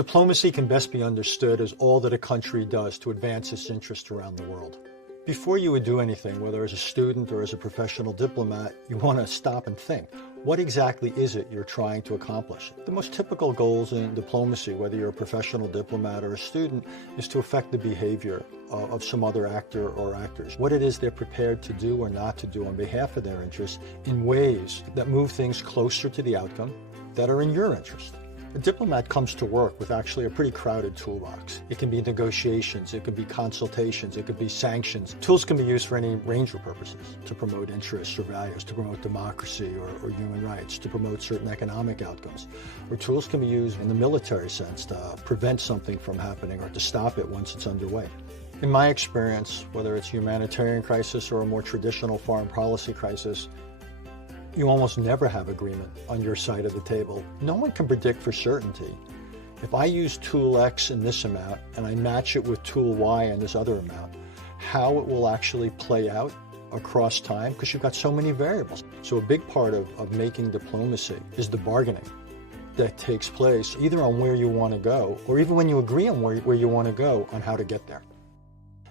Diplomacy can best be understood as all that a country does to advance its interests around the world. Before you would do anything, whether as a student or as a professional diplomat, you want to stop and think, what exactly is it you're trying to accomplish? The most typical goals in diplomacy, whether you're a professional diplomat or a student, is to affect the behavior of some other actor or actors. What it is they're prepared to do or not to do on behalf of their interests in ways that move things closer to the outcome that are in your interest. A diplomat comes to work with actually a pretty crowded toolbox. It can be negotiations, it could be consultations, it could be sanctions. Tools can be used for any range of purposes, to promote interests or values, to promote democracy or human rights, to promote certain economic outcomes. Or tools can be used in the military sense to prevent something from happening or to stop it once it's underway. In my experience, whether it's a humanitarian crisis or a more traditional foreign policy crisis, you almost never have agreement on your side of the table. No one can predict for certainty. If I use tool X in this amount and I match it with tool Y in this other amount, how it will actually play out across time, because you've got so many variables. So a big part of making diplomacy is the bargaining that takes place either on where you want to go or even when you agree on where you want to go on how to get there.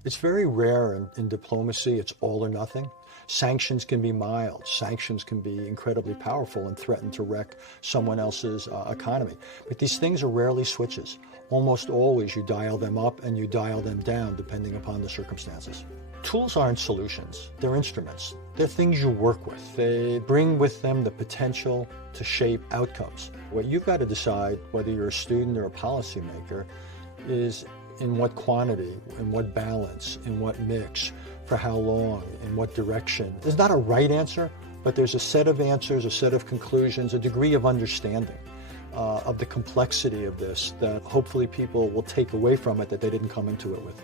It's very rare in diplomacy, it's all or nothing. Sanctions can be mild. Sanctions can be incredibly powerful and threaten to wreck someone else's economy. But these things are rarely switches. Almost always you dial them up and you dial them down depending upon the circumstances. Tools aren't solutions. They're instruments. They're things you work with. They bring with them the potential to shape outcomes. What you've got to decide, whether you're a student or a policymaker, is in what quantity, in what balance, in what mix, for how long, in what direction. There's not a right answer, but there's a set of answers, a set of conclusions, a degree of understanding of the complexity of this that hopefully people will take away from it that they didn't come into it with.